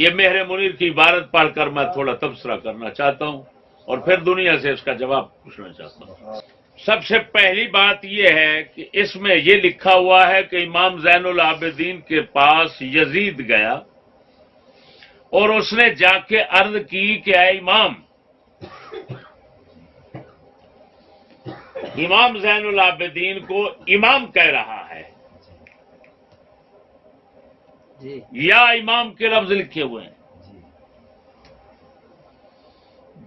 یہ مہر منیر کی عبارت پڑھ کر میں تھوڑا تبصرہ کرنا چاہتا ہوں اور پھر دنیا سے اس کا جواب پوچھنا چاہتا ہوں۔ سب سے پہلی بات یہ ہے کہ اس میں یہ لکھا ہوا ہے کہ امام زین العابدین کے پاس یزید گیا اور اس نے جا کے عرض کی کہ اے امام، امام زین العابدین کو امام کہہ رہا ہے یا امام کے لفظ لکھے ہوئے ہیں،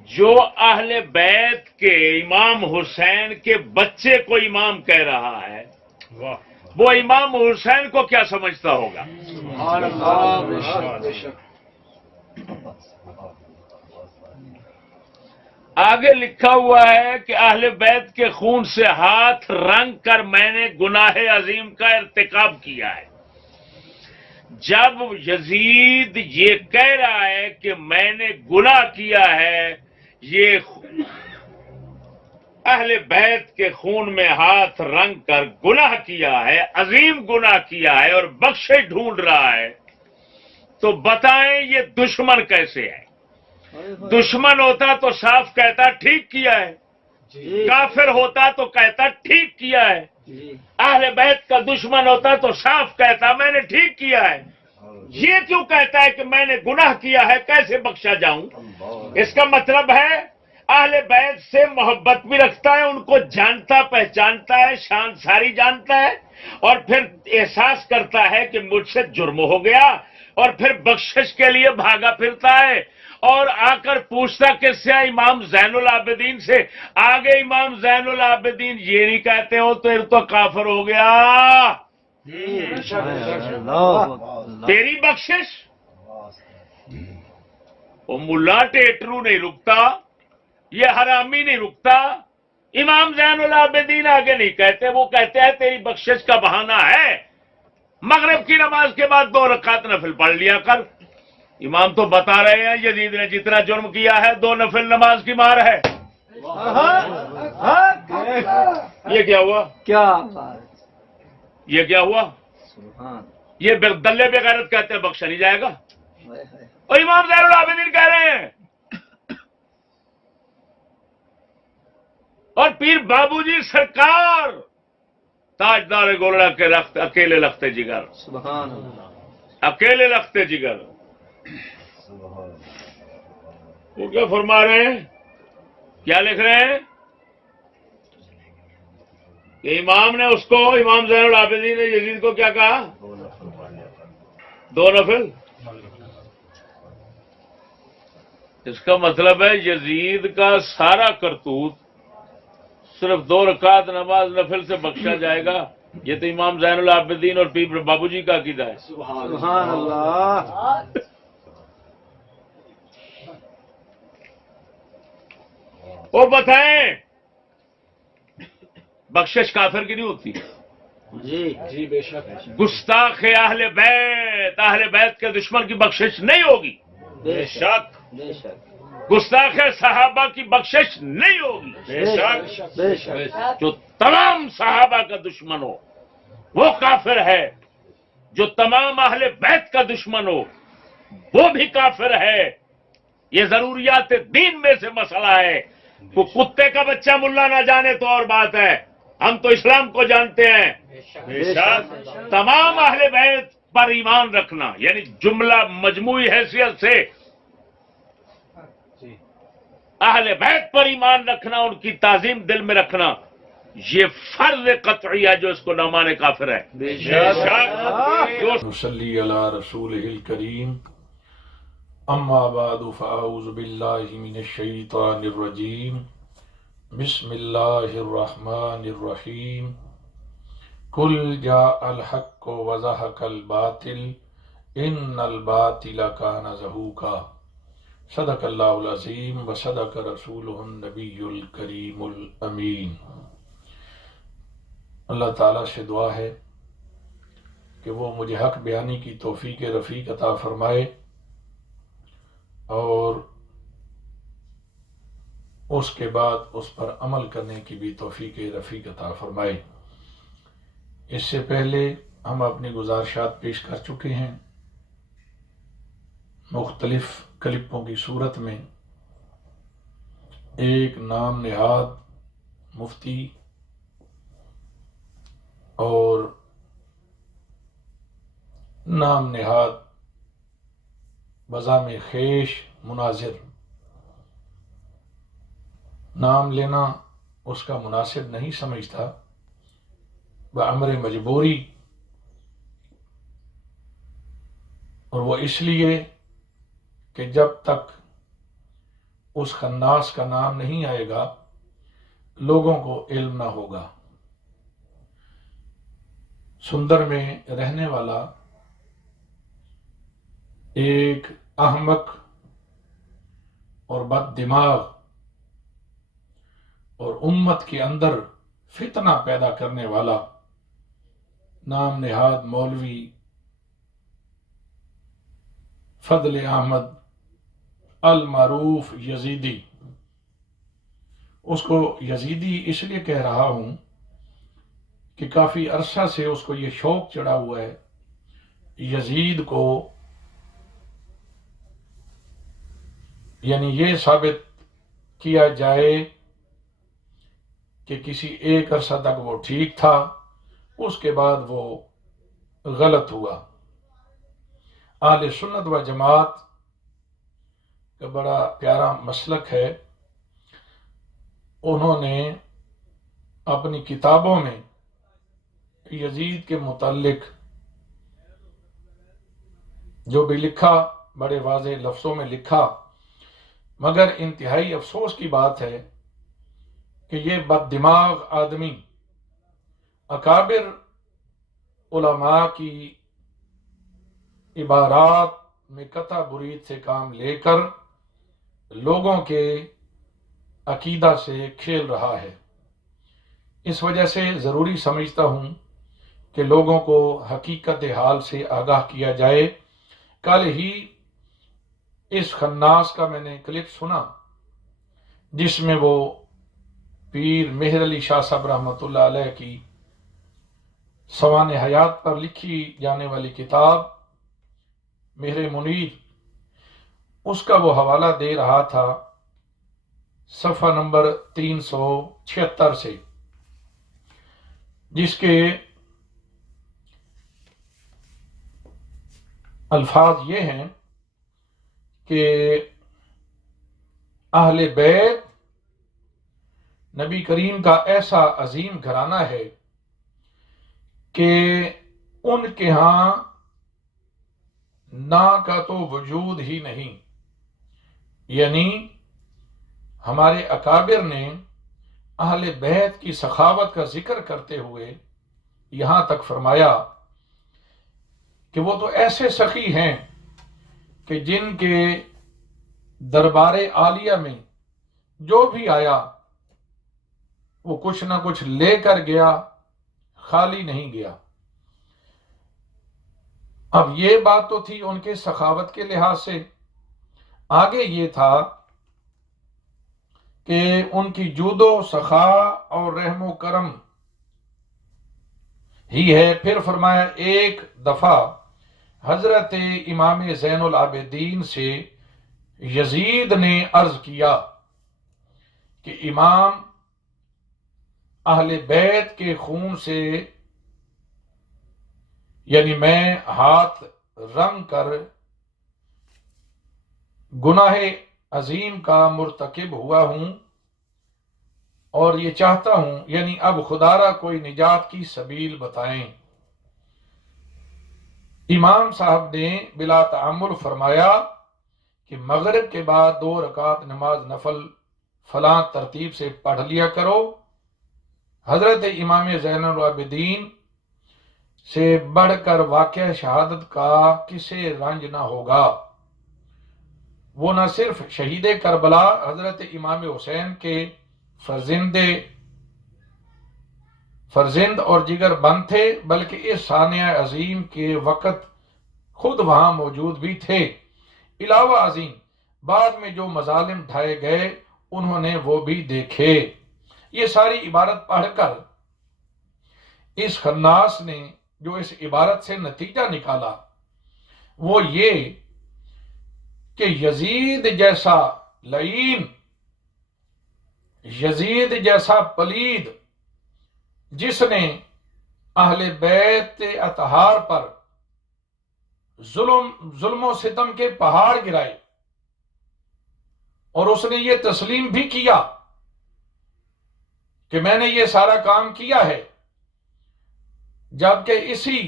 جو اہل بیت کے امام حسین کے بچے کو امام کہہ رہا ہے وہ امام حسین کو کیا سمجھتا ہوگا؟ آگے لکھا ہوا ہے کہ اہل بیت کے خون سے ہاتھ رنگ کر میں نے گناہ عظیم کا ارتکاب کیا ہے۔ جب یزید یہ کہہ رہا ہے کہ میں نے گناہ کیا ہے، یہ اہل بیت کے خون میں ہاتھ رنگ کر گناہ کیا ہے، عظیم گناہ کیا ہے اور بخشش ڈھونڈ رہا ہے، تو بتائیں یہ دشمن کیسے ہے؟ دشمن ہوتا تو صاف کہتا ٹھیک کیا ہے، کافر ہوتا تو کہتا ٹھیک کیا ہے، اہل بیت کا دشمن ہوتا تو صاف کہتا میں نے ٹھیک کیا ہے۔ یہ کیوں کہتا ہے کہ میں نے گناہ کیا ہے، کیسے بخشا جاؤں؟ اس کا مطلب ہے اہل بیت سے محبت بھی رکھتا ہے، ان کو جانتا پہچانتا ہے، شان ساری جانتا ہے، اور پھر احساس کرتا ہے کہ مجھ سے جرم ہو گیا اور پھر بخشش کے لیے بھاگا پھرتا ہے اور آ کر پوچھتا کس سے؟ امام زین العابدین سے۔ آگے امام زین العابدین یہ نہیں کہتے ہو تو کافر ہو گیا، تیری بخشش۔ وہ ملا ٹیٹرو نہیں رکتا، یہ حرامی نہیں رکتا، امام زین العابدین آگے نہیں کہتے، وہ کہتے ہیں تیری بخشش کا بہانہ ہے، مغرب کی نماز کے بعد 2 رکعت نفل پڑھ لیا کر۔ امام تو بتا رہے ہیں یزید نے جتنا جرم کیا ہے 2 نفل نماز کی مار ہے۔ یہ کیا ہوا؟ یہ کیا ہوا؟ یہ دلے بغیرت کہتے ہیں بخشا نہیں جائے گا، اور امام زین العابدین کہہ رہے ہیں۔ اور پیر بابو جی سرکار تاجدار گولڑا کے رخت اکیلے لختے جگر، اکیلے لختے جگر، وہ کیا فرما رہے ہیں؟ کیا لکھ رہے ہیں کہ امام نے اس کو، امام زین العابدین نے یزید کو کیا کہا؟ 2 نفل۔ اس کا مطلب ہے یزید کا سارا کرتوت صرف 2 رکعت نماز نفل سے بخشا جائے گا؟ یہ تو امام زین العابدین اور پیر بابو جی کا عقیدہ ہے۔ سبحان اللہ۔ وہ بتائیں بخشش کافر کی نہیں ہوتی؟ جی بے شک۔ گستاخ اہل بیت کے دشمن کی بخشش نہیں ہوگی، بے شک بے شک۔ گستاخ صحابہ کی بخشش نہیں ہوگی، بے شک بے شک۔ جو تمام صحابہ کا دشمن ہو وہ کافر ہے، جو تمام اہل بیت کا دشمن ہو وہ بھی کافر ہے۔ یہ ضروریات دین میں سے مسئلہ ہے۔ وہ کتے کا بچہ ملا نہ جانے تو اور بات ہے، ہم تو اسلام کو جانتے ہیں۔ تمام اہل بیت پر ایمان رکھنا یعنی جملہ مجموعی حیثیت سے اہل بیت پر ایمان رکھنا، ان کی تعظیم دل میں رکھنا، یہ فرض قطعی ہے، جو اس کو نہ مانے کافر ہے۔ نصلی علی رسولہ الکریم، اما بعد فاعوذ باللہ من الشیطان الرجیم، بسم اللہ الرحمن الرحیم، قل جاء الحق وزهق الباطل ان الباطل کان زہوقا، صدق اللہ العظیم وصدق رسولہ النبی الکریم الامین۔ اللہ تعالیٰ سے دعا ہے کہ وہ مجھے حق بیانی کی توفیق رفیق عطا فرمائے اور اس کے بعد اس پر عمل کرنے کی بھی توفیق رفیق عطا فرمائے۔ اس سے پہلے ہم اپنی گزارشات پیش کر چکے ہیں۔ مختلف کلپوں کی صورت میں ایک نام نہاد مفتی اور نام نہاد بزام خیش مناظر نام لینا اس کا مناسب نہیں سمجھتا بامر مجبوری، اور وہ اس لیے کہ جب تک اس خناس کا نام نہیں آئے گا لوگوں کو علم نہ ہوگا۔ سندر میں رہنے والا ایک احمق اور بد دماغ اور امت کے اندر فتنہ پیدا کرنے والا نام نہاد مولوی فضل احمد المعروف یزیدی، اس کو یزیدی اس لیے کہہ رہا ہوں کہ کافی عرصہ سے اس کو یہ شوق چڑھا ہوا ہے یزید کو، یعنی یہ ثابت کیا جائے کہ کسی ایک عرصہ تک وہ ٹھیک تھا، اس کے بعد وہ غلط ہوا۔ اہل سنت و جماعت کا بڑا پیارا مسلک ہے، انہوں نے اپنی کتابوں میں یزید کے متعلق جو بھی لکھا بڑے واضح لفظوں میں لکھا، مگر انتہائی افسوس کی بات ہے کہ یہ بد دماغ آدمی اکابر علماء کی عبارات میں قطع برید سے کام لے کر لوگوں کے عقیدہ سے کھیل رہا ہے۔ اس وجہ سے ضروری سمجھتا ہوں کہ لوگوں کو حقیقت حال سے آگاہ کیا جائے۔ کل ہی اس خناس کا میں نے کلپ سنا جس میں وہ پیر مہر علی شاہ صاحب رحمۃ اللہ علیہ کی سوان حیات پر لکھی جانے والی کتاب مہر منیر، اس کا وہ حوالہ دے رہا تھا صفحہ نمبر 376 سے، جس کے الفاظ یہ ہیں کہ اہل بیت نبی کریم کا ایسا عظیم گھرانہ ہے کہ ان کے ہاں نا کا تو وجود ہی نہیں، یعنی ہمارے اکابر نے اہل بیت کی سخاوت کا ذکر کرتے ہوئے یہاں تک فرمایا کہ وہ تو ایسے سخی ہیں کہ جن کے دربار عالیہ میں جو بھی آیا وہ کچھ نہ کچھ لے کر گیا، خالی نہیں گیا۔ اب یہ بات تو تھی ان کے سخاوت کے لحاظ سے، آگے یہ تھا کہ ان کی جود و سخا اور رحم و کرم ہی ہے۔ پھر فرمایا ایک دفعہ حضرت امام زین العابدین سے یزید نے عرض کیا کہ امام اہل بیت کے خون سے یعنی میں ہاتھ رنگ کر گناہ عظیم کا مرتکب ہوا ہوں اور یہ چاہتا ہوں یعنی اب خدا را کوئی نجات کی سبیل بتائیں۔ امام صاحب نے بلا تعمل فرمایا کہ مغرب کے بعد 2 رکعت نماز نفل فلاں ترتیب سے پڑھ لیا کرو۔ حضرت امام زین العابدین سے بڑھ کر واقعہ شہادت کا کسے رنج نہ ہوگا۔ وہ نہ صرف شہید کربلا حضرت امام حسین کے فرزند اور جگر بند تھے، بلکہ اس سانحہ عظیم کے وقت خود وہاں موجود بھی تھے۔ علاوہ عظیم بعد میں جو مظالم ڈھائے گئے انہوں نے وہ بھی دیکھے۔ یہ ساری عبارت پڑھ کر اس خناس نے جو اس عبارت سے نتیجہ نکالا وہ یہ کہ یزید جیسا لعین، یزید جیسا پلید، جس نے اہل بیت اطہار پر ظلم و ستم کے پہاڑ گرائے، اور اس نے یہ تسلیم بھی کیا کہ میں نے یہ سارا کام کیا ہے، جبکہ اسی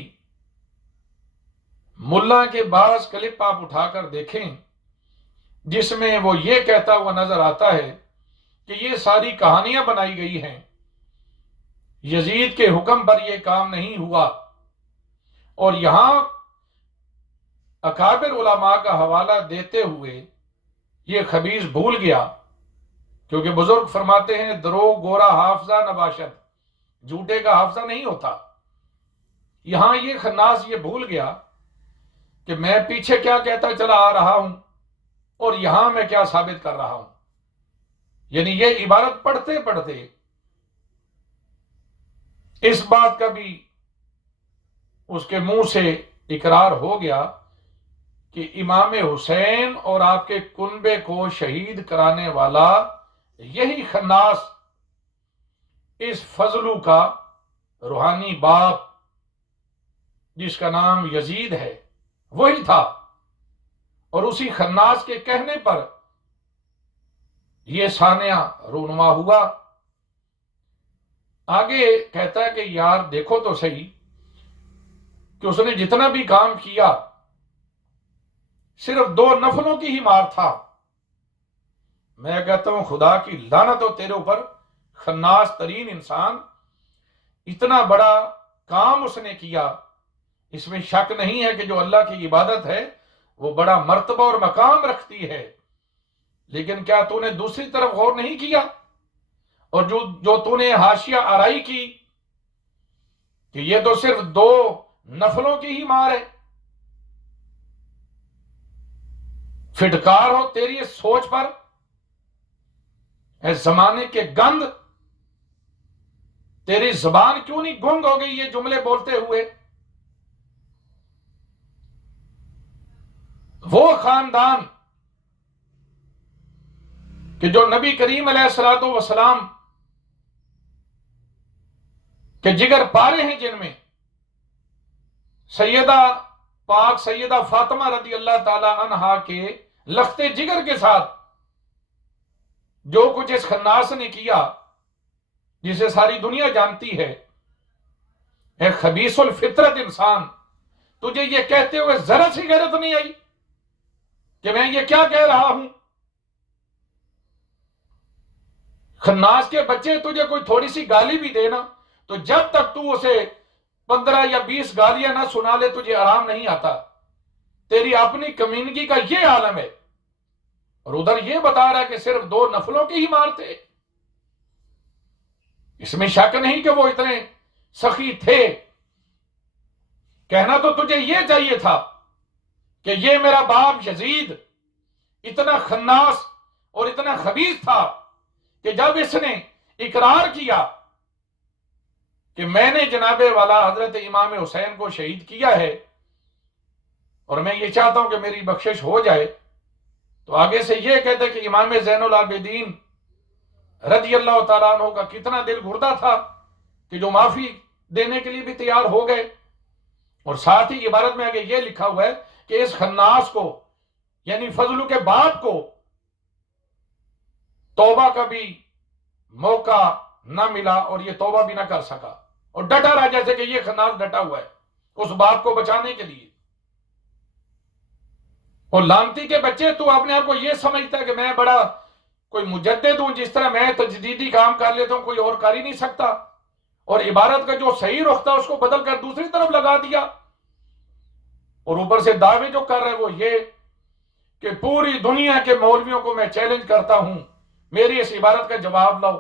ملا کے بعض کلپ آپ اٹھا کر دیکھیں جس میں وہ یہ کہتا ہوا نظر آتا ہے کہ یہ ساری کہانیاں بنائی گئی ہیں، یزید کے حکم پر یہ کام نہیں ہوا۔ اور یہاں اکابر علماء کا حوالہ دیتے ہوئے یہ خبیث بھول گیا، کیونکہ بزرگ فرماتے ہیں دروغ گورا حافظہ نباشد، جھوٹے کا حافظہ نہیں ہوتا۔ یہاں یہ خناس یہ بھول گیا کہ میں پیچھے کیا کہتا چلا آ رہا ہوں اور یہاں میں کیا ثابت کر رہا ہوں۔ یعنی یہ عبارت پڑھتے پڑھتے اس بات کا بھی اس کے منہ سے اقرار ہو گیا کہ امام حسین اور آپ کے کنبے کو شہید کرانے والا یہی خناس، اس فضلو کا روحانی باپ جس کا نام یزید ہے، وہی تھا۔ اور اسی خناس کے کہنے پر یہ سانیہ رونما ہوا۔ آگے کہتا ہے کہ یار دیکھو تو صحیح کہ اس نے جتنا بھی کام کیا صرف 2 نفلوں کی ہی مار تھا۔ میں کہتا ہوں خدا کی لعنت ہو تیرے اوپر، خناس ترین انسان، اتنا بڑا کام اس نے کیا۔ اس میں شک نہیں ہے کہ جو اللہ کی عبادت ہے وہ بڑا مرتبہ اور مقام رکھتی ہے، لیکن کیا تو نے دوسری طرف غور نہیں کیا؟ اور جو تو نے حاشیہ آرائی کی کہ یہ تو صرف 2 نفلوں کی ہی مار ہے۔ فٹکار ہو تیری اس سوچ پر، اے زمانے کے گند، تیری زبان کیوں نہیں گنگ ہو گئی یہ جملے بولتے ہوئے؟ وہ خاندان کہ جو نبی کریم علیہ الصلوۃ والسلام کے جگر پارے ہیں، جن میں سیدہ پاک سیدہ فاطمہ رضی اللہ تعالی عنہا کے لختے جگر کے ساتھ جو کچھ اس خناس نے کیا، جسے ساری دنیا جانتی ہے، اے خبیث الفطرت انسان، تجھے یہ کہتے ہوئے ذرا سی غیرت نہیں آئی کہ میں یہ کیا کہہ رہا ہوں؟ خناس کے بچے تجھے کوئی تھوڑی سی گالی بھی دینا تو جب تک تو اسے 15 یا 20 گالیاں نہ سنا لے تجھے آرام نہیں آتا۔ تیری اپنی کمینگی کا یہ عالم ہے، اور ادھر یہ بتا رہا ہے کہ صرف 2 نفلوں کی ہی مارتے۔ اس میں شک نہیں کہ وہ اتنے سخی تھے۔ کہنا تو تجھے یہ چاہیے تھا کہ یہ میرا باپ یزید اتنا خناس اور اتنا خبیث تھا کہ جب اس نے اقرار کیا کہ میں نے جناب والا حضرت امام حسین کو شہید کیا ہے اور میں یہ چاہتا ہوں کہ میری بخشش ہو جائے، تو آگے سے یہ کہتے کہ امام زین العابدین رضی اللہ تعالیٰ عنہ کا کتنا دل گردہ تھا کہ جو معافی دینے کے لیے بھی تیار ہو گئے۔ اور ساتھ ہی عبارت میں آگے یہ لکھا ہوا ہے کہ اس خناس کو یعنی فضلو کے باپ کو توبہ کا بھی موقع نہ ملا اور یہ توبہ بھی نہ کر سکا، اور ڈٹا رہا جیسے کہ یہ خناس ڈٹا ہوا ہے اس باپ کو بچانے کے لیے۔ اور لانتی کے بچے، تو اپنے آپ کو یہ سمجھتا ہے کہ میں بڑا کوئی مجدد ہوں، جس طرح میں تجدیدی کام کر لیتا ہوں کوئی اور کر ہی نہیں سکتا، اور عبارت کا جو صحیح رخ تھا اس کو بدل کر دوسری طرف لگا دیا، اور اوپر سے دعوے جو کر رہے وہ یہ کہ پوری دنیا کے مولویوں کو میں چیلنج کرتا ہوں میری اس عبارت کا جواب لاؤ،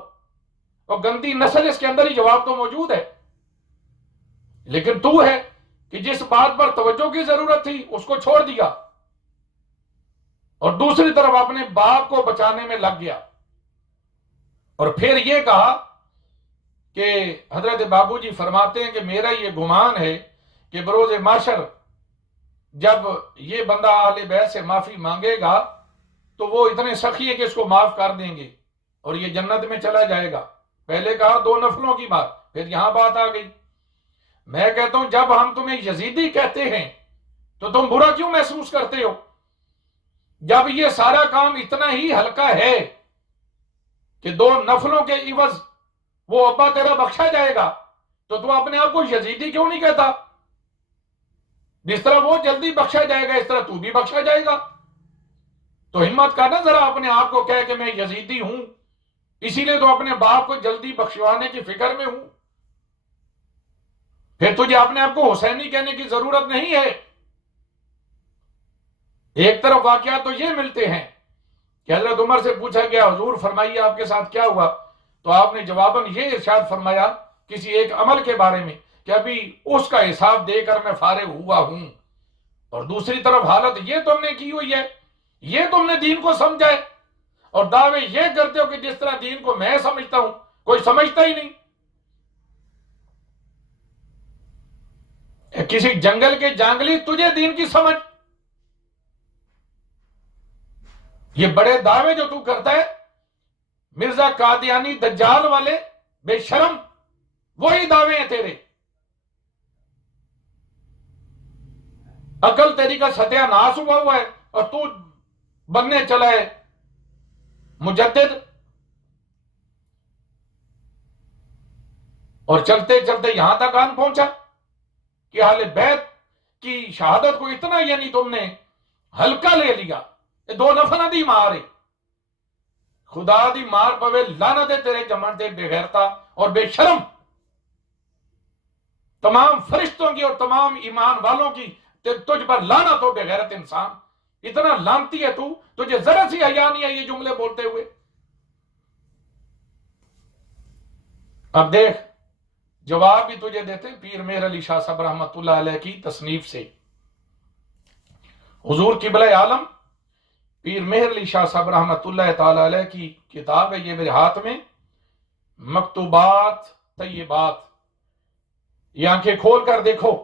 اور گندی نسل اس کے اندر ہی جواب تو موجود ہے، لیکن تو ہے کہ جس بات پر توجہ کی ضرورت تھی اس کو چھوڑ دیا اور دوسری طرف اپنے باپ کو بچانے میں لگ گیا۔ اور پھر یہ کہا کہ حضرت بابو جی فرماتے ہیں کہ میرا یہ گمان ہے کہ بروز محشر جب یہ بندہ اہل بیت سے معافی مانگے گا تو وہ اتنے سخی ہے کہ اس کو معاف کر دیں گے اور یہ جنت میں چلا جائے گا. پہلے کہا 2 نفلوں کی بات، پھر یہاں بات آ گئی. میں کہتا ہوں جب ہم تمہیں یزیدی کہتے ہیں تو تم برا کیوں محسوس کرتے ہو؟ جب یہ سارا کام اتنا ہی ہلکا ہے کہ 2 نفلوں کے عوض وہ ابا تیرا بخشا جائے گا تو تو اپنے آپ کو یزیدی کیوں نہیں کہتا؟ جس طرح وہ جلدی بخشا جائے گا اس طرح تو بھی بخشا جائے گا. تو ہمت کرنا ذرا اپنے آپ کو کہہ کہ میں یزیدی ہوں، اسی لیے تو اپنے باپ کو جلدی بخشوانے کی فکر میں ہوں. پھر تجھے اپنے آپ کو حسینی کہنے کی ضرورت نہیں ہے. ایک طرف واقعات تو یہ ملتے ہیں کہ حضرت عمر سے پوچھا گیا حضور فرمائیے آپ کے ساتھ کیا ہوا؟ تو آپ نے جواباً یہ ارشاد فرمایا کسی ایک عمل کے بارے میں کہ ابھی اس کا حساب دے کر میں فارغ ہوا ہوں. اور دوسری طرف حالت یہ تم نے کی ہوئی ہے، یہ تم نے دین کو سمجھا ہے اور دعوے یہ کرتے ہو کہ جس طرح دین کو میں سمجھتا ہوں کوئی سمجھتا ہی نہیں. کسی جنگل کے جانگلی تجھے دین کی سمجھ. یہ بڑے دعوے جو تو کرتا ہے مرزا قادیانی دجال والے بے شرم، وہی دعوے ہیں تیرے. عقل تیری کا ستیہ ناش ہوا ہے اور تو بننے چلا ہے مجدد. اور چلتے چلتے یہاں تک آن پہنچا کہ اہل بیت کی شہادت کو اتنا یعنی تم نے ہلکا لے لیا. 2 نفل دی مار خدا دی مار پوے لعنت ہے تیرے جمن تے بے غیرتا اور بے شرم. تمام فرشتوں کی اور تمام ایمان والوں کی تجھ پر لعنت ہو بے غیرت انسان. اتنا لعنتی ہے تو، تجھے ذرا سی حیا نہیں ہے یہ جملے بولتے ہوئے. اب دیکھ جواب بھی تجھے دیتے پیر مہر علی شاہ صاحب رحمۃ اللہ علیہ کی تصنیف سے. حضور قبلہ عالم پیر مہر علی شاہ صاحب رحمۃ اللہ تعالی علیہ کی کتاب ہے، یہ میرے ہاتھ میں مکتوبات طیبات. یہ آنکھیں کھول کر دیکھو،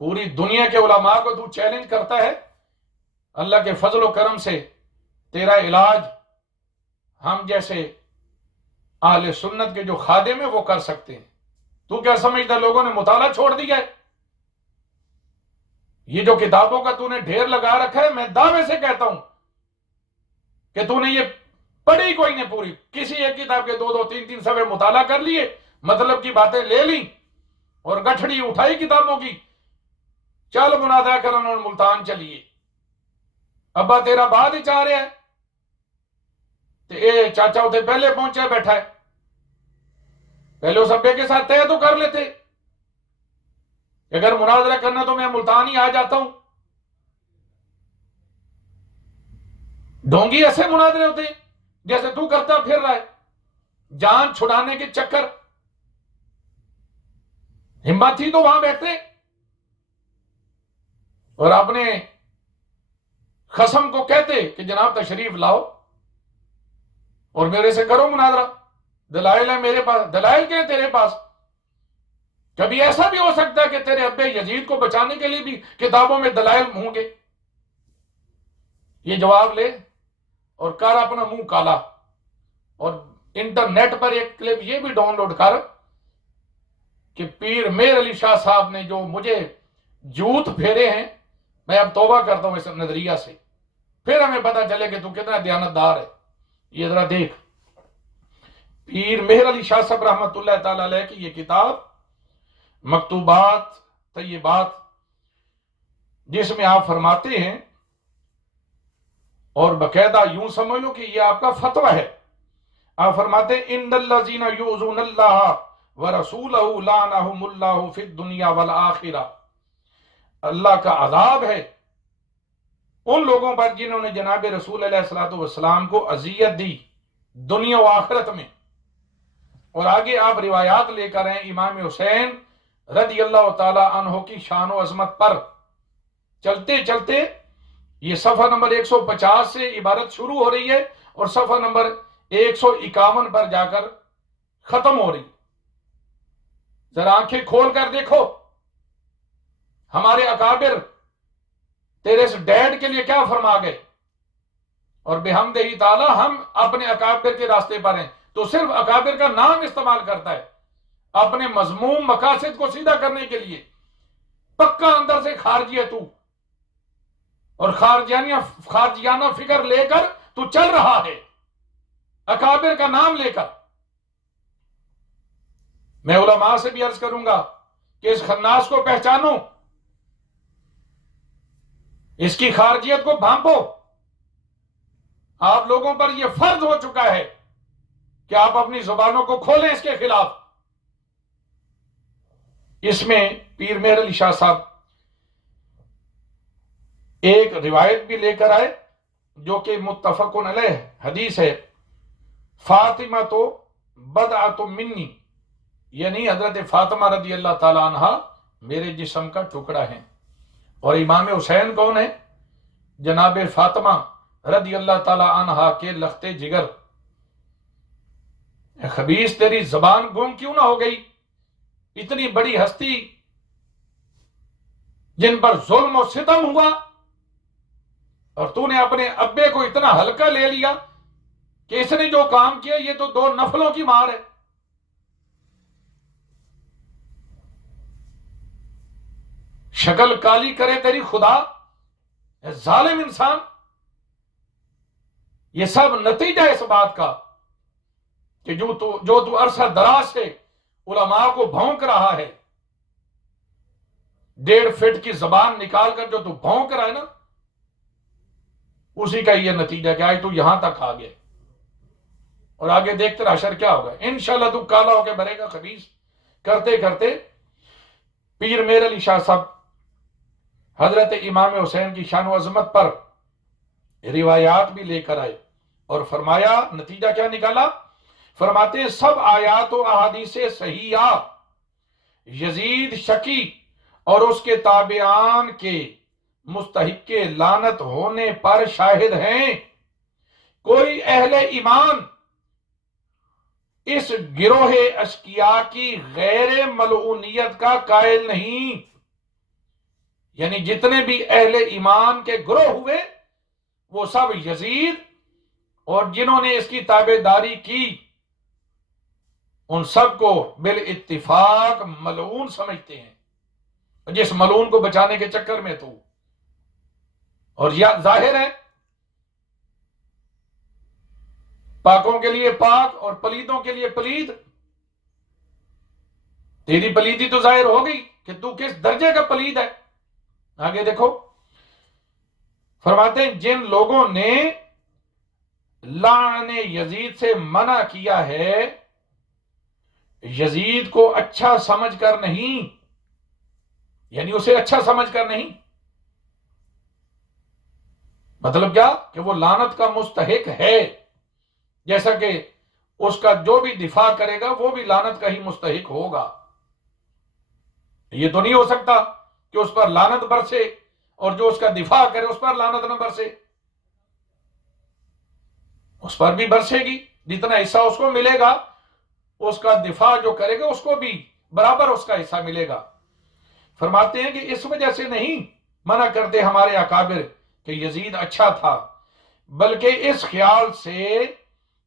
پوری دنیا کے علماء کو تو چیلنج کرتا ہے. اللہ کے فضل و کرم سے تیرا علاج ہم جیسے اہل سنت کے جو خادم ہیں وہ کر سکتے ہیں. تو کیا سمجھتا لوگوں نے مطالعہ چھوڑ دیا ہے؟ یہ جو کتابوں کا تو نے ڈھیر لگا رکھا ہے، میں دعوے سے کہتا ہوں کہ تو نے یہ پڑھی کوئی نہیں پوری. کسی ایک کتاب کے 2 3 صفحے مطالعہ کر لیے، مطلب کی باتیں لے لی اور گٹھڑی اٹھائی کتابوں کی، چل منازعہ کرن اور ملتان چلیے. ابا تیرا بعد ہی چاہ رہا ہے تو اے چاچا اتنے پہلے پہنچا بیٹھا ہے. پہلے اس ابے کے ساتھ طے تو کر لیتے، اگر مناظرہ کرنا تو میں ملتان ہی آ جاتا ہوں. ڈھونگی ایسے مناظرے ہوتے ہیں جیسے تو کرتا پھر رہا ہے، جان چھڑانے کے چکر. ہمت تھی تو وہاں بیٹھتے اور اپنے خصم کو کہتے کہ جناب تشریف لاؤ اور میرے سے کرو مناظرہ. دلائل ہیں میرے پاس. دلائل کیا ہیں تیرے پاس؟ کبھی ایسا بھی ہو سکتا ہے کہ تیرے ابے یزید کو بچانے کے لیے بھی کتابوں میں دلائل ہوں گے. یہ جواب لے اور کر اپنا منہ کالا. اور انٹرنیٹ پر ایک کلپ یہ بھی ڈاؤن لوڈ کر کہ پیر مہر علی شاہ صاحب نے جو مجھے جوت پھیرے ہیں، میں اب توبہ کرتا ہوں اس نظریہ سے، پھر ہمیں پتہ چلے کہ تو کتنا دیانتدار ہے. یہ ذرا دیکھ پیر مہر علی شاہ صاحب رحمۃ اللہ تعالی علیہ کی یہ کتاب مکتوبات طیبات، جس میں آپ فرماتے ہیں اور باقاعدہ یوں سمجھ لو کہ یہ آپ کا فتویٰ ہے. آپ فرماتے ہیں ان الذین یؤذون اللہ ورسولہ لعنہم اللہ فی الدنیا والآخرہ. اللہ کا عذاب ہے ان لوگوں پر جنہوں نے جناب رسول علیہ الصلوۃ والسلام کو اذیت دی دنیا و آخرت میں. اور آگے آپ روایات لے کر ہیں امام حسین رضی اللہ تعالی عنہ کی شان و عظمت پر. چلتے چلتے یہ صفحہ نمبر 150 سے عبارت شروع ہو رہی ہے اور صفحہ نمبر 151 پر جا کر ختم ہو رہی. ذرا آنکھیں کھول کر دیکھو. ہمارے اکابر تیرے اس ڈیڈ کے لیے کیا فرما گئے، اور بحمدہ تعالی ہم اپنے اکابر کے راستے پر ہیں. تو صرف اکابر کا نام استعمال کرتا ہے اپنے مذموم مقاصد کو سیدھا کرنے کے لیے. پکا اندر سے خارجی ہے تو، اور خارجیانہ فکر لے کر تو چل رہا ہے اکابر کا نام لے کر. میں علماء سے بھی عرض کروں گا کہ اس خناس کو پہچانو، اس کی خارجیت کو بھانپو. آپ لوگوں پر یہ فرض ہو چکا ہے کہ آپ اپنی زبانوں کو کھولیں اس کے خلاف. اس میں پیر مہر علی شاہ صاحب ایک روایت بھی لے کر آئے جو کہ متفق علیہ حدیث ہے. فاطمہ تو بدعۃ منی، یعنی حضرت فاطمہ رضی اللہ تعالی عنہ میرے جسم کا ٹکڑا ہے. اور امام حسین کون ہے؟ جناب فاطمہ رضی اللہ تعالی عنہ کے لختے جگر. خبیث تیری زبان گم کیوں نہ ہو گئی؟ اتنی بڑی ہستی جن پر ظلم و ستم ہوا، اور تو نے اپنے ابے کو اتنا ہلکا لے لیا کہ اس نے جو کام کیا یہ تو 2 نفلوں کی مار ہے. شکل کالی کرے تیری خدا، ظالم انسان. یہ سب نتیجہ اس بات کا کہ جو تو عرصہ دراز سے علماء کو بھونک رہا ہے. 1.5 فٹ کی زبان نکال کر جو تو بھونک رہا ہے نا، اسی کا یہ نتیجہ کہ آج تو یہاں تک آ گئے. اور آگے دیکھتے رہا حشر کیا ہوگا. انشاءاللہ تو کالا ہو کے بھرے گا خبیث. کرتے کرتے پیر مہر علی شاہ صاحب حضرت امام حسین کی شان و عظمت پر روایات بھی لے کر آئے اور فرمایا نتیجہ کیا نکالا. فرماتے ہیں سب آیات و احادیث صحیحہ یزید شکی اور اس کے تابعان کے مستحق لعنت ہونے پر شاہد ہیں. کوئی اہل ایمان اس گروہ اشقیاء کی غیر ملعونیت کا قائل نہیں. یعنی جتنے بھی اہل ایمان کے گروہ ہوئے وہ سب یزید اور جنہوں نے اس کی تابعداری کی ان سب کو بالاتفاق ملعون سمجھتے ہیں. جس ملعون کو بچانے کے چکر میں تو، اور یہ ظاہر ہے پاکوں کے لیے پاک اور پلیدوں کے لیے پلید. تیری پلیدی تو ظاہر ہو گئی کہ تو کس درجے کا پلید ہے. آگے دیکھو فرماتے ہیں جن لوگوں نے لعن یزید سے منع کیا ہے یزید کو اچھا سمجھ کر نہیں، یعنی اسے اچھا سمجھ کر نہیں. مطلب کیا کہ وہ لعنت کا مستحق ہے، جیسا کہ اس کا جو بھی دفاع کرے گا وہ بھی لعنت کا ہی مستحق ہوگا. یہ تو نہیں ہو سکتا کہ اس پر لعنت برسے اور جو اس کا دفاع کرے اس پر لعنت نہ برسے. اس پر بھی برسے گی، جتنا حصہ اس کو ملے گا اس کا دفاع جو کرے گا اس کو بھی برابر اس کا حصہ ملے گا. فرماتے ہیں کہ اس وجہ سے نہیں منع کرتے ہمارے اکابر کہ یزید اچھا تھا، بلکہ اس خیال سے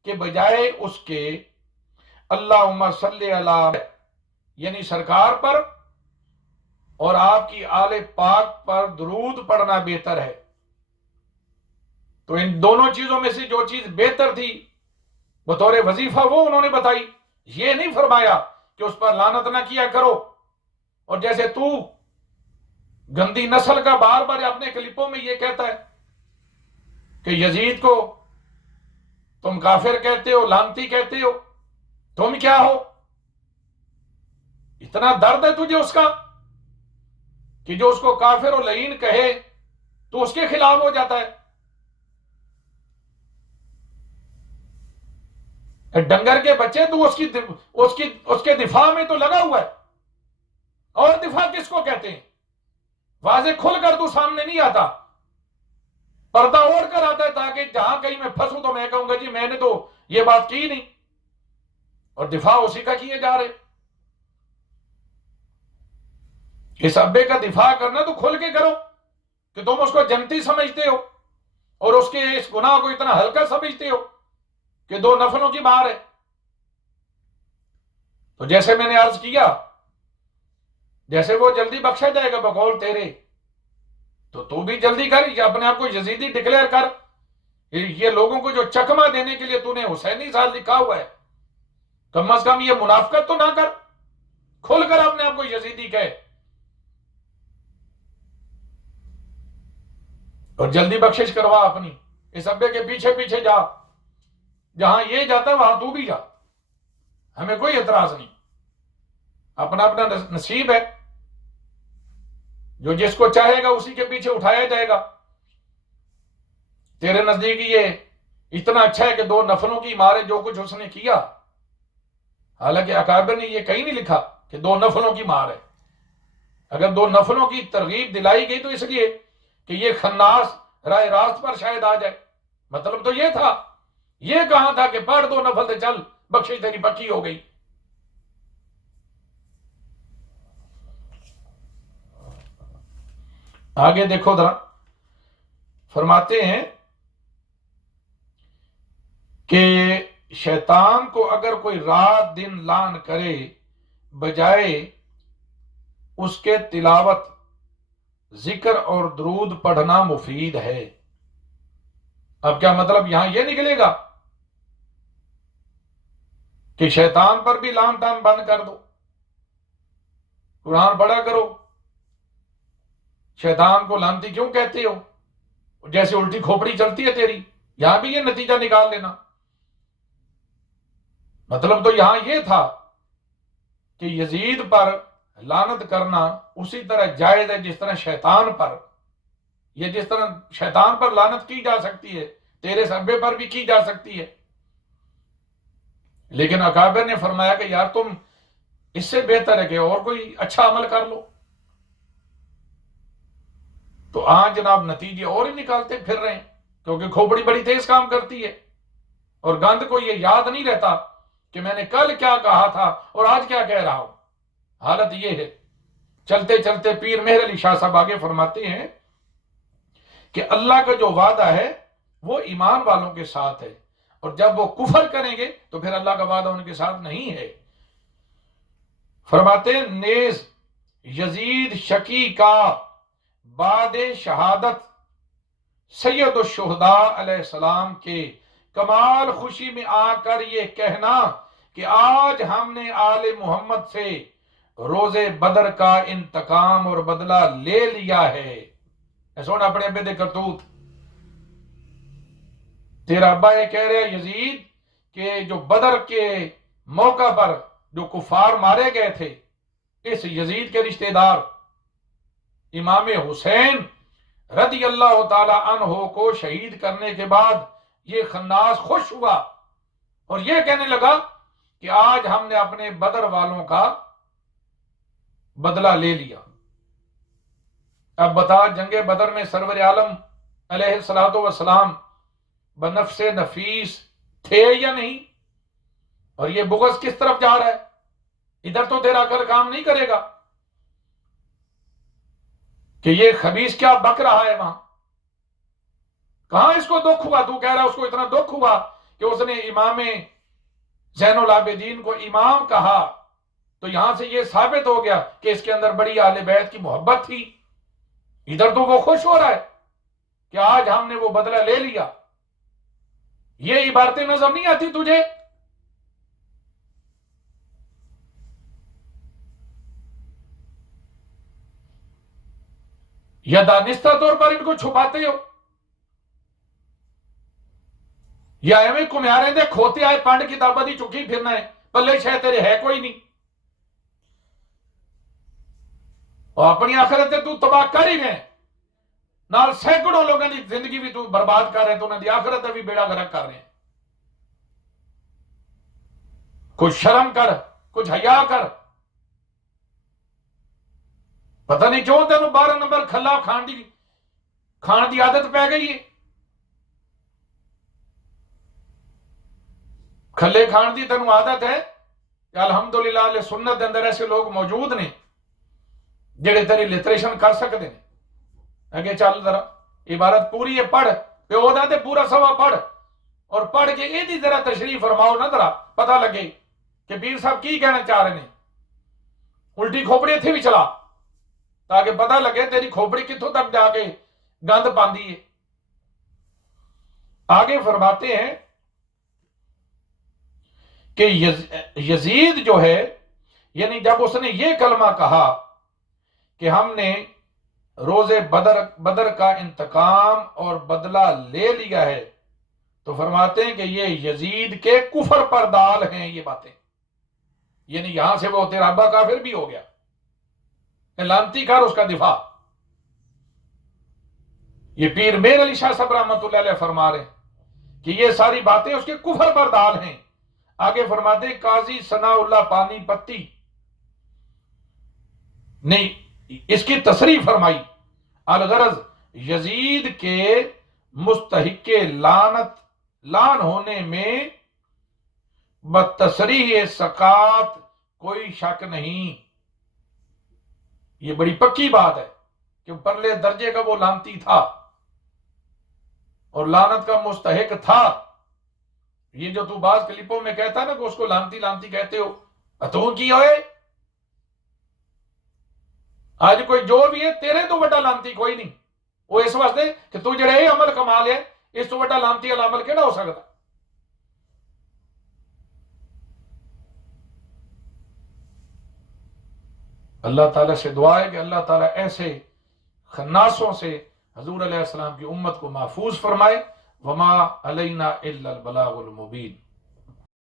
کہ بجائے اس کے اللہم صلی علی یعنی سرکار پر اور آپ کی آل پاک پر درود پڑھنا بہتر ہے. تو ان دونوں چیزوں میں سے جو چیز بہتر تھی بطور وظیفہ وہ انہوں نے بتائی. یہ نہیں فرمایا کہ اس پر لعنت نہ کیا کرو. اور جیسے تو گندی نسل کا بار بار اپنے کلپوں میں یہ کہتا ہے کہ یزید کو تم کافر کہتے ہو، لعنتی کہتے ہو، تم کیا ہو؟ اتنا درد ہے تجھے اس کا کہ جو اس کو کافر و لعین کہے تو اس کے خلاف ہو جاتا ہے. ڈنگر کے بچے تو اس کے دفاع میں تو لگا ہوا ہے. اور دفاع کس کو کہتے ہیں؟ واضح کھل کر تو سامنے نہیں آتا، پردہ اوڑھ کر آتا ہے تاکہ جہاں کہیں میں پھنسوں تو میں کہوں گا جی میں نے تو یہ بات کی نہیں، اور دفاع اسی کا کیے جا رہے. اس ابے کا دفاع کرنا تو کھل کے کرو کہ تم اس کو جنتی سمجھتے ہو اور اس کے اس گناہ کو اتنا ہلکا سمجھتے ہو کہ 2 نفلوں کی مار ہے. تو جیسے میں نے عرض کیا، جیسے وہ جلدی بخشا جائے گا بقول تیرے، تو بھی جلدی کر یا اپنے آپ کو یزیدی ڈکلیئر کر. یہ لوگوں کو جو چکمہ دینے کے لیے تو نے حسینی سال لکھا ہوا ہے، کم از کم یہ منافقت تو نہ کر، کھل کر اپنے آپ کو یزیدی کہے اور جلدی بخشش کروا اپنی. اس ابے کے پیچھے پیچھے جا، جہاں یہ جاتا وہاں تو بھی جا، ہمیں کوئی اعتراض نہیں. اپنا اپنا نصیب ہے، جو جس کو چاہے گا اسی کے پیچھے اٹھایا جائے گا. تیرے نزدیک یہ اتنا اچھا ہے کہ 2 نفلوں کی مارے جو کچھ اس نے کیا، حالانکہ اکابر نے یہ کہیں نہیں لکھا کہ 2 نفلوں کی مار ہے. اگر 2 نفلوں کی ترغیب دلائی گئی تو اس لیے کہ یہ خناس راہ راست پر شاید آ جائے. مطلب تو یہ تھا، یہ کہاں تھا کہ پڑھ 2 نفل سے چل بخشش تیری پکی ہو گئی. آگے دیکھو ذرا، فرماتے ہیں کہ شیطان کو اگر کوئی رات دن لعن کرے بجائے اس کے تلاوت، ذکر اور درود پڑھنا مفید ہے. اب کیا مطلب یہاں یہ نکلے گا کہ شیطان پر بھی لعن طعن بند کر دو، قرآن پڑھا کرو، شیطان کو لعنتی کیوں کہتے ہو، جیسے الٹی کھوپڑی چلتی ہے تیری، یہاں بھی یہ نتیجہ نکال لینا. مطلب تو یہاں یہ تھا کہ یزید پر لعنت کرنا اسی طرح جائز ہے جس طرح شیطان پر، یہ جس طرح شیطان پر لعنت کی جا سکتی ہے تیرے سبے پر بھی کی جا سکتی ہے. لیکن اکابر نے فرمایا کہ یار تم اس سے بہتر ہے کہ اور کوئی اچھا عمل کر لو. تو آج جناب نتیجے اور ہی نکالتے پھر رہے ہیں، کیونکہ کھوپڑی بڑی تیز کام کرتی ہے اور گند کو یہ یاد نہیں رہتا کہ میں نے کل کیا کہا تھا اور آج کیا کہہ رہا ہوں. حالت یہ ہے. چلتے چلتے پیر مہر علی شاہ صاحب آگے فرماتے ہیں کہ اللہ کا جو وعدہ ہے وہ ایمان والوں کے ساتھ ہے، اور جب وہ کفر کریں گے تو پھر اللہ کا وعدہ ان کے ساتھ نہیں ہے. فرماتے ہیں نیز یزید شکی کا بعد شہادت سید الشہداء علیہ السلام کے کمال خوشی میں آ کر یہ کہنا کہ آج ہم نے آل محمد سے روز بدر کا انتقام اور بدلہ لے لیا ہے. سن اپنے ابے دے کرتوت، تیرا ابا یہ کہہ رہا ہے یزید کہ جو بدر کے موقع پر جو کفار مارے گئے تھے، اس یزید کے رشتہ دار امام حسین رضی اللہ تعالی عنہ کو شہید کرنے کے بعد یہ خناس خوش ہوا اور یہ کہنے لگا کہ آج ہم نے اپنے بدر والوں کا بدلہ لے لیا. اب بتا، جنگ بدر میں سرور عالم علیہ الصلوۃ والسلام بنفس نفیس تھے یا نہیں؟ اور یہ بغض کس طرف جا رہا ہے؟ ادھر تو تیرا عقل کام نہیں کرے گا کہ یہ خبیث کیا بک رہا ہے وہاں. کہاں اس کو دکھ ہوا؟ تو کہہ رہا اس کو اتنا دکھ ہوا کہ اس نے امام زین العابدین کو امام کہا، تو یہاں سے یہ ثابت ہو گیا کہ اس کے اندر بڑی اہل بیت کی محبت تھی. ادھر تو وہ خوش ہو رہا ہے کہ آج ہم نے وہ بدلہ لے لیا. یہ عبارتیں نظر نہیں آتی تجھے؟ یا دانستہ طور پر ان کو چھپاتے ہو، یا ایویں کمیارے دے کھوتے آئے پانڈ کتابہ دی چکی پھرنا ہے، پلے شاید تیرے ہے کوئی نہیں، اور اپنی آخرت تو تباہ کر ہی رہے، نال سینکڑوں لوگوں کی زندگی بھی تو برباد کر رہے، تو انہوں نے آخرت بھی بیڑا گرک کر رہے ہیں. کچھ شرم کر، کچھ حیا کر. پتہ نہیں کیوں تینوں 12 نمبر کھلا کھان دی عادت پہ گئی ہے. کھلے کھان دی تینوں عادت ہے کہ الحمدللہ علیہ سنت دے اندر ایسے لوگ موجود نے ਜਿਹੜੇ ਤੇਰੀ ਲਿਟਰੇਸ਼ਨ ਕਰ ਸਕਦੇ ਨੇ। ਅੱਗੇ ਚੱਲ ਜ਼ਰਾ, ਇਬਾਰਤ ਪੂਰੀ ਹੈ, ਪੜ੍ਹ ਪਿਓ ਦਾ ਤੇ ਪੂਰਾ ਸਵਾ ਪੜ੍ਹ, ਔਰ ਪੜ੍ਹ ਕੇ ਇਹਦੀ ਜ਼ਰਾ ਤਸ਼ਰੀਹ ਫਰਮਾਓ ਨਾ, ਜ਼ਰਾ ਪਤਾ ਲੱਗੇ ਕਿ ਪੀਰ ਸਾਹਿਬ ਕੀ ਕਹਿਣਾ ਚਾਹ ਰਹੇ ਨੇ। ਉਲਟੀ ਖੋਪੜੀ ਇੱਥੇ ਵੀ ਚਲਾ تاکہ پتہ لگے تیری کھوپڑی کتوں تک جا کے گند پاندی ہے۔ آگے فرماتے ہیں کہ یزید جو ہے، یعنی جب اس نے یہ کلمہ کہا کہ ہم نے روز بدر کا انتقام اور بدلہ لے لیا ہے، تو فرماتے ہیں کہ یہ یزید کے کفر پر دال ہیں یہ باتیں، یعنی یہاں سے وہ تیرا ابا کافر بھی ہو گیا، لانتی کار اس کا دفاع۔ یہ پیر میر علی شاہ صاحب رحمۃ اللہ علیہ فرما رہے ہیں کہ یہ ساری باتیں اس کے کفر پر دال ہیں۔ آگے فرماتے ہیں قاضی ثناء اللہ پانی پتی نے اس کی تصریح فرمائی، الغرض یزید کے مستحق لان ہونے میں بتصریح سقاط کوئی شک نہیں۔ یہ بڑی پکی بات ہے کہ پرلے درجے کا وہ لانتی تھا اور لعنت کا مستحق تھا۔ یہ جو تو بعض کلپوں میں کہتا ہے نا کہ اس کو لانتی لانتی کہتے ہو، تو کی ہوئے آج کوئی جو بھی ہے تیرے تو بڑا لانتی کوئی نہیں، وہ اس واسطے کہ تو جڑے یہ عمل کمال ہے، اس تو بڑا لانتی والا عمل کیڑا ہو سکتا۔ اللہ تعالیٰ سے دعا ہے کہ اللہ تعالیٰ ایسے خناسوں سے حضور علیہ السلام کی امت کو محفوظ فرمائے۔ وما علینا الا البلاغ المبین۔